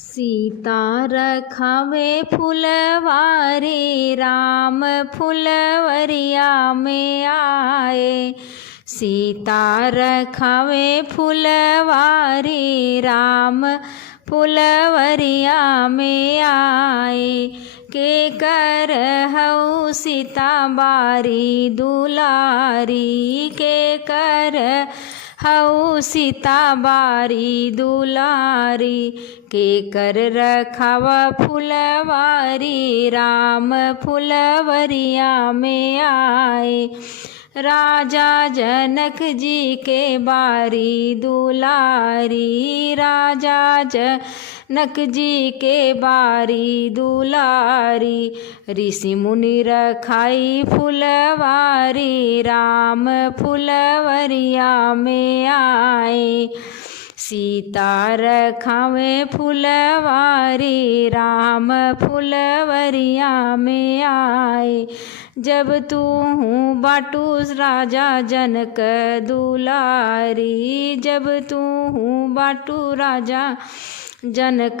सीता रखावे फुलवारी राम फुलवरिया में आए। सीता रखावे फुलवारी राम फुलवरिया में आए। के कर हऊ सीता बारी दुलारी, के कर हऊ सीता बारी दुलारी। के कर रखावा फुलवारी राम फुलवरिया में आए। राजा जनक जी के बारी दुलारी, राजा जनक जी के बारी दुलारी। ऋषि मुनि रखाई फुलवारी राम फुलवरिया में आए। सीता रखावे फुलवारी राम फुलवरिया में आए। जब तू बाटू राजा जनक दुलारी, जब तू बाटू राजा जनक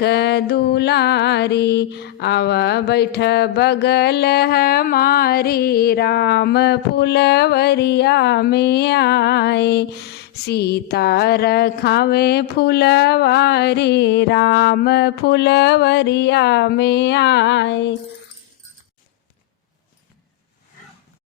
दुलारी। आवा बैठ बगल हमारी राम फुलवरिया में आए। सीता रखावे फुलवारी राम फुलवरिया में आए।